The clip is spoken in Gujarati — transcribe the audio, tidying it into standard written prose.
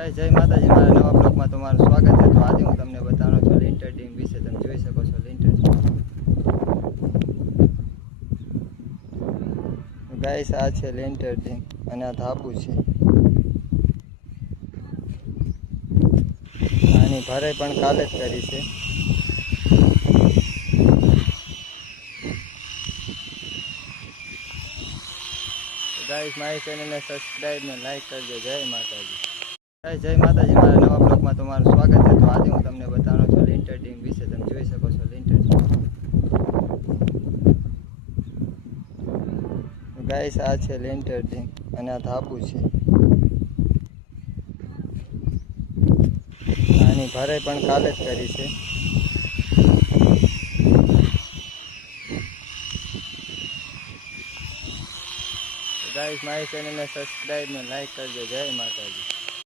જય માતાજી, મારા નવા બ્લોગમાં તમારું સ્વાગત છે। તો આજે હું તમને બતાવવાનો છું લિંટર ડીમ વિશે। તમે જોઈ શકો છો લિંટર ડીમ ગાઈસ, આ છે લિંટર ડીમ અને આ ધાબુ છે। આની ભરાઈ પણ કાલે જ કરી છે। ગાઈસ, મારી ચેનલને સબસ્ક્રાઈબ ને લાઈક કરજો। જય માતાજી। જય માતાજી, મારા નવા બ્લોગમાં તમારું સ્વાગત છે। તો આજે હું તમને બતાવવાનો છું લિંટર ડીમ વિશે। તમે જોઈ શકો છો લિંટર ડીમ ગાઈસ, આ છે લિંટર ડીમ અને આ ધાબુ છે। આની ભરાઈ પણ કાલે જ કરી છે। ગાઈસ, મારી ચેનલને સબસ્ક્રાઈબ ને લાઈક કરજો। જય માતાજી।